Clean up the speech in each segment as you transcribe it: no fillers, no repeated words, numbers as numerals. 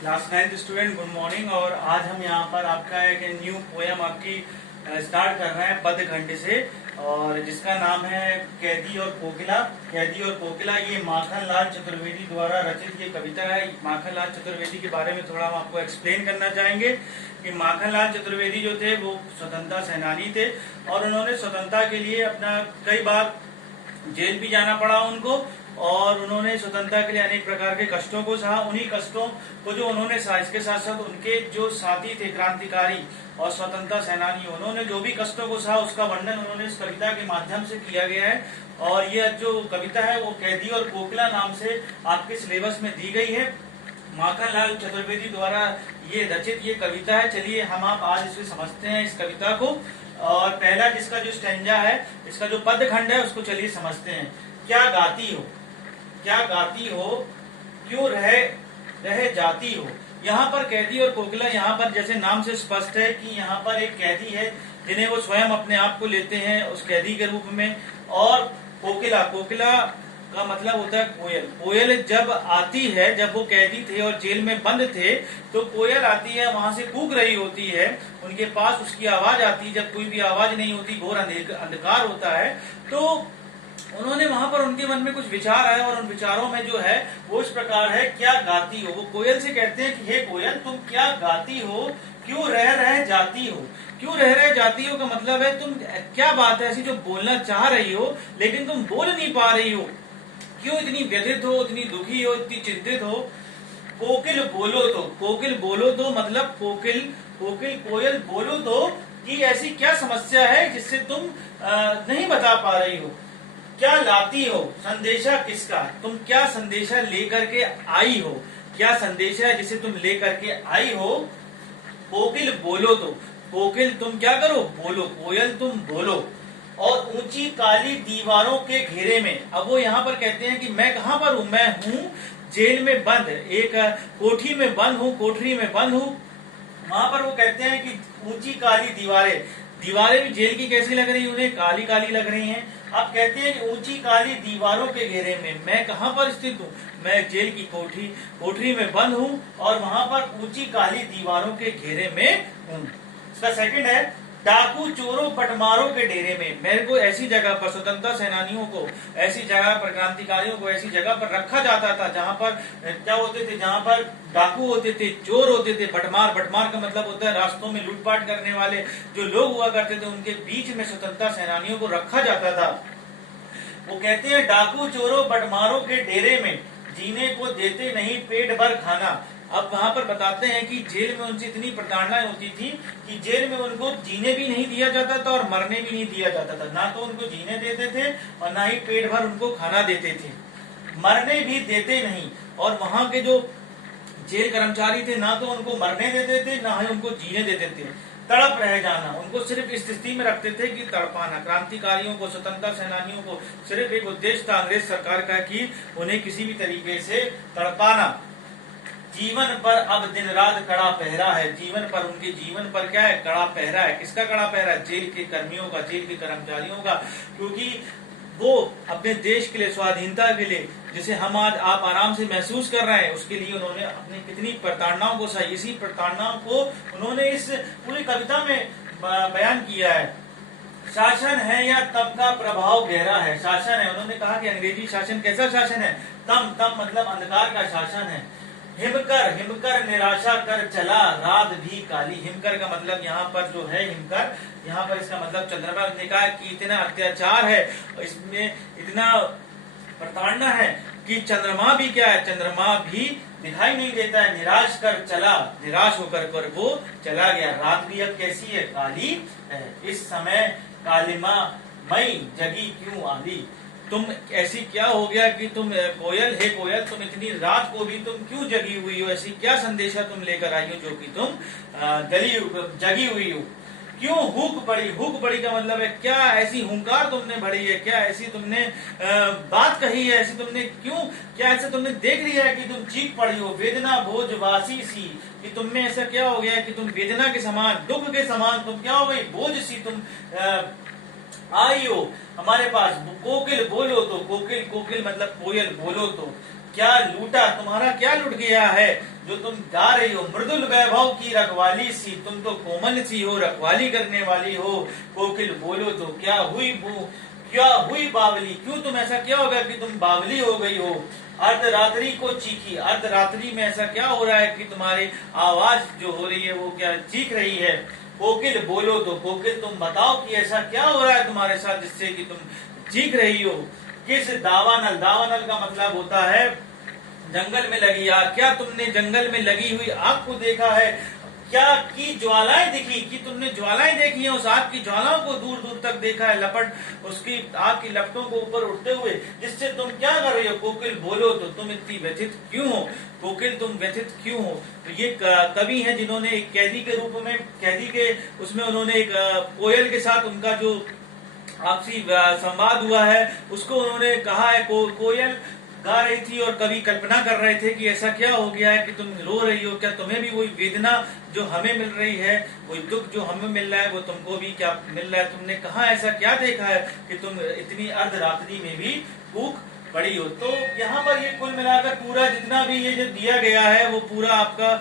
Class 9th student, good morning. और आज हम यहाँ पर आपका एक न्यू पोएम आपकी स्टार्ट कर रहे हैं पद खंड से, और जिसका नाम है कैदी और कोकिला। कैदी और कोकिला ये माखनलाल चतुर्वेदी द्वारा रचित ये कविता है। माखनलाल चतुर्वेदी के बारे में थोड़ा हम आपको एक्सप्लेन करना चाहेंगे कि माखनलाल चतुर्वेदी जो थे वो स्वतंत्रता सेनानी थे, और उन्होंने स्वतंत्रता के लिए अपना कई बार जेल भी जाना पड़ा उनको, और उन्होंने स्वतंत्रता के लिए अनेक प्रकार के कष्टों को सहा। उन्हीं कष्टों को जो उन्होंने सहा, इसके साथ साथ उनके जो साथी थे क्रांतिकारी और स्वतंत्रता सेनानी, उन्होंने जो भी कष्टों को सहा उसका वर्णन उन्होंने इस कविता के माध्यम से किया गया है। और यह जो कविता है वो कैदी और कोकिला नाम से आपके सिलेबस में दी गई है। माखनलाल चतुर्वेदी द्वारा ये रचित ये कविता है। चलिए हम आप आज इसे समझते हैं इस कविता को। और पहला जिसका जो स्टैंजा है, इसका जो पद खंड है उसको चलिए समझते हैं। क्या गाती हो, क्या गाती हो, क्यों रह जाती हो। यहाँ पर कैदी और कोकिला, यहाँ पर जैसे नाम से स्पष्ट है कि यहाँ पर एक कैदी है जिन्हें वो स्वयं अपने आप को लेते हैं उस कैदी के रूप में, और कोकिला, कोकिला का मतलब होता है कोयल। कोयल जब आती है, जब वो कैदी थे और जेल में बंद थे, तो कोयल आती है, वहां से कूक रही होती है उनके पास, उसकी आवाज आती है। जब कोई भी आवाज नहीं होती, घोर अंधकार होता है, तो उन्होंने वहां पर उनके मन में कुछ विचार आए, और उन विचारों में जो है वो इस प्रकार है, क्या गाती हो। वो कोयल से कहते हैं कि हे कोयल, तुम क्या गाती हो, क्यों रह जाती हो। क्यों रह जाती हो का मतलब है तुम क्या बात है ऐसी जो बोलना चाह रही हो लेकिन तुम बोल नहीं पा रही हो, क्यों इतनी व्यथित हो, इतनी दुखी हो, इतनी चिंतित हो। कोकिल बोलो तो, कोकिल बोलो तो मतलब कोकिल कोयल बोलो तो कि ऐसी क्या समस्या है जिससे तुम नहीं बता पा रही हो। क्या लाती हो, संदेशा किसका, तुम क्या संदेशा लेकर के आई हो, क्या संदेशा है जिसे तुम लेकर के आई हो। कोकिल बोलो तो, कोकिल तुम क्या करो, बोलो, कोयल तुम बोलो। और ऊंची काली दीवारों के घेरे में, अब वो यहाँ पर कहते हैं कि मैं कहाँ पर हूँ, मैं हूँ जेल में बंद, एक कोठी में बंद हूँ, कोठरी में बंद हूँ। वहां पर वो कहते हैं कि ऊंची काली दीवारें, दीवारें भी जेल की कैसी लग रही है, उन्हें काली काली लग रही हैं। अब कहते हैं कि ऊंची काली दीवारों के घेरे में मैं कहाँ पर स्थित हूँ, मैं जेल की कोठरी में बंद हूँ, और वहां पर ऊंची काली दीवारों के घेरे में हूँ। इसका सेकंड है, डाकू चोरों बटमारों के डेरे में, मेरे को ऐसी जगह पर, स्वतंत्रता सेनानियों को ऐसी जगह पर, क्रांतिकारियों को ऐसी जगह पर रखा जाता था जहां पर क्या होते थे, जहां पर डाकू होते थे, चोर होते थे, बटमार का मतलब होता है रास्तों में लूटपाट करने वाले जो लोग हुआ करते थे, उनके बीच में स्वतंत्रता सेनानियों को रखा जाता था। वो कहते हैं डाकू चोरों बटमारों के डेरे में जीने को देते नहीं पेट भर खाना। अब वहां पर बताते हैं कि जेल में उनसे इतनी प्रताड़नाएं होती थी कि जेल में उनको जीने भी नहीं दिया जाता था और मरने भी नहीं दिया जाता था। ना तो उनको जीने देते थे और ना ही पेट भर उनको खाना देते थे, मरने भी देते नहीं। और वहां के जो जेल कर्मचारी थे ना तो उनको मरने देते थे ना ही उनको जीने देते थे। तड़प रह जाना, उनको सिर्फ इस स्थिति में रखते थे कि तड़पाना। क्रांतिकारियों को, स्वतंत्रता सेनानियों को सिर्फ एक उद्देश्य था अंग्रेज सरकार का कि उन्हें किसी भी तरीके से तड़पाना। जीवन पर अब दिन रात कड़ा पहरा है, जीवन पर, उनके जीवन पर क्या है, कड़ा पहरा है। किसका कड़ा पहरा है, जेल के कर्मियों का, जेल के कर्मचारियों का। क्योंकि वो अपने देश के लिए, स्वाधीनता के लिए, जिसे हम आज आप आराम से महसूस कर रहे हैं, उसके लिए उन्होंने अपनी कितनी प्रताड़नाओं को सही, इसी प्रताड़नाओं को उन्होंने इस पूरी कविता में बयान किया है। शासन है या तम का प्रभाव गहरा है, शासन है। उन्होंने कहा कि अंग्रेजी शासन कैसा शासन है, तम मतलब अंधकार का शासन है। हिमकर निराशा कर चला रात भी काली। हिमकर का मतलब यहाँ पर जो है हिमकर, यहाँ पर इसका मतलब चंद्रमा ने कहा कि इतना अत्याचार है, इसमें इतना प्रताड़ना है कि चंद्रमा भी क्या है, चंद्रमा भी दिखाई नहीं देता है। निराश कर चला, निराश होकर कर वो चला गया। रात भी अब कैसी है, काली है। इस समय कालिमा मई जगी क्यों आली, तुम ऐसी क्या हो गया कि तुम कोयल, हे कोयल, तुम इतनी रात को भी तुम क्यों जगी हुई हो, ऐसी क्या संदेशा तुम लेकर आई हो जो कि तुम जगी हुई हो। क्यों हुक पड़ी का मतलब है क्या ऐसी हुंकार तुमने भरी है, क्या ऐसी तुमने बात कही है, ऐसी तुमने क्यों, क्या ऐसा तुमने देख लिया है कि तुम चीख पड़ी हो। वेदना बोझवासी सी, कि तुम में ऐसा क्या हो गया है कि तुम वेदना के समान, दुख के समान तुम क्या हो गई, बोझ सी तुम आई हो हमारे पास। कोकिल बोलो तो, कोकिल मतलब कोयल बोलो तो, क्या लूटा, तुम्हारा क्या लूट गया है जो तुम गा रही हो, मृदुल वैभव की रखवाली सी, तुम तो कोमल सी हो, रखवाली करने वाली हो। कोकिल बोलो तो क्या हुई बावली, क्यों तुम ऐसा क्या हो गया कि तुम बावली हो गई हो। अर्धरात्रि को चीखी, अर्धरात्रि में ऐसा क्या हो रहा है कि तुम्हारी आवाज जो हो रही है वो क्या चीख रही है। कोकिल बोलो तो, कोकिल तुम बताओ कि ऐसा क्या हो रहा है तुम्हारे साथ जिससे कि तुम चीख रही हो। किस दावानल, दावानल का मतलब होता है जंगल में लगी आग, क्या तुमने जंगल में लगी हुई आग को देखा है। क्या की ज्वालाएं दिखी, कि तुमने ज्वालाएं देखी हैं, उस आग की ज्वालाओं को दूर दूर तक देखा है, लपट उसकी आग की लपटों को ऊपर उठते हुए, जिससे तुम क्या कर रही हो। कोकिल बोलो तो, तुम इतनी व्यथित क्यों हो, कोकिल तुम व्यथित क्यों हो। तो ये कवि हैं जिन्होंने एक कैदी के रूप में, कैदी के उसमें उन्होंने एक कोयल के साथ उनका जो आपसी संवाद हुआ है उसको उन्होंने कहा है। कोयल गा रही थी और कवि कल्पना कर रहे थे कि ऐसा क्या हो गया है कि तुम रो रही हो, क्या तुम्हें भी वही वेदना जो हमें मिल रही है, वही दुख जो हमें मिल रहा है वो तुमको भी क्या मिल रहा है। तुमने कहा ऐसा क्या देखा है कि तुम इतनी अर्धरात्रि में भी कूक पड़ी हो। तो यहाँ पर ये कुल मिलाकर पूरा जितना भी ये जो दिया गया है वो पूरा आपका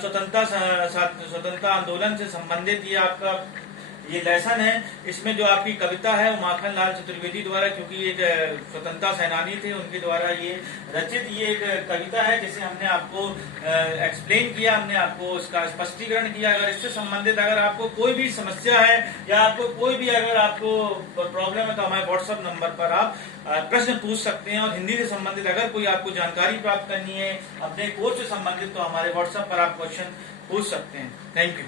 स्वतंत्रता आंदोलन से संबंधित ये आपका ये लेसन है। इसमें जो आपकी कविता है वो माखन लाल चतुर्वेदी द्वारा, क्योंकि एक स्वतंत्रता सेनानी थे, उनके द्वारा ये रचित ये एक कविता है जिसे हमने आपको एक्सप्लेन किया, हमने आपको इसका स्पष्टीकरण किया। अगर इससे संबंधित अगर आपको कोई भी समस्या है या आपको कोई भी अगर आपको प्रॉब्लम है तो हमारे व्हाट्सएप नंबर पर आप प्रश्न पूछ सकते हैं। और हिंदी से संबंधित अगर कोई आपको जानकारी प्राप्त करनी है अपने कोर्स से संबंधित तो हमारे व्हाट्सएप पर आप क्वेश्चन पूछ सकते हैं। Thank you.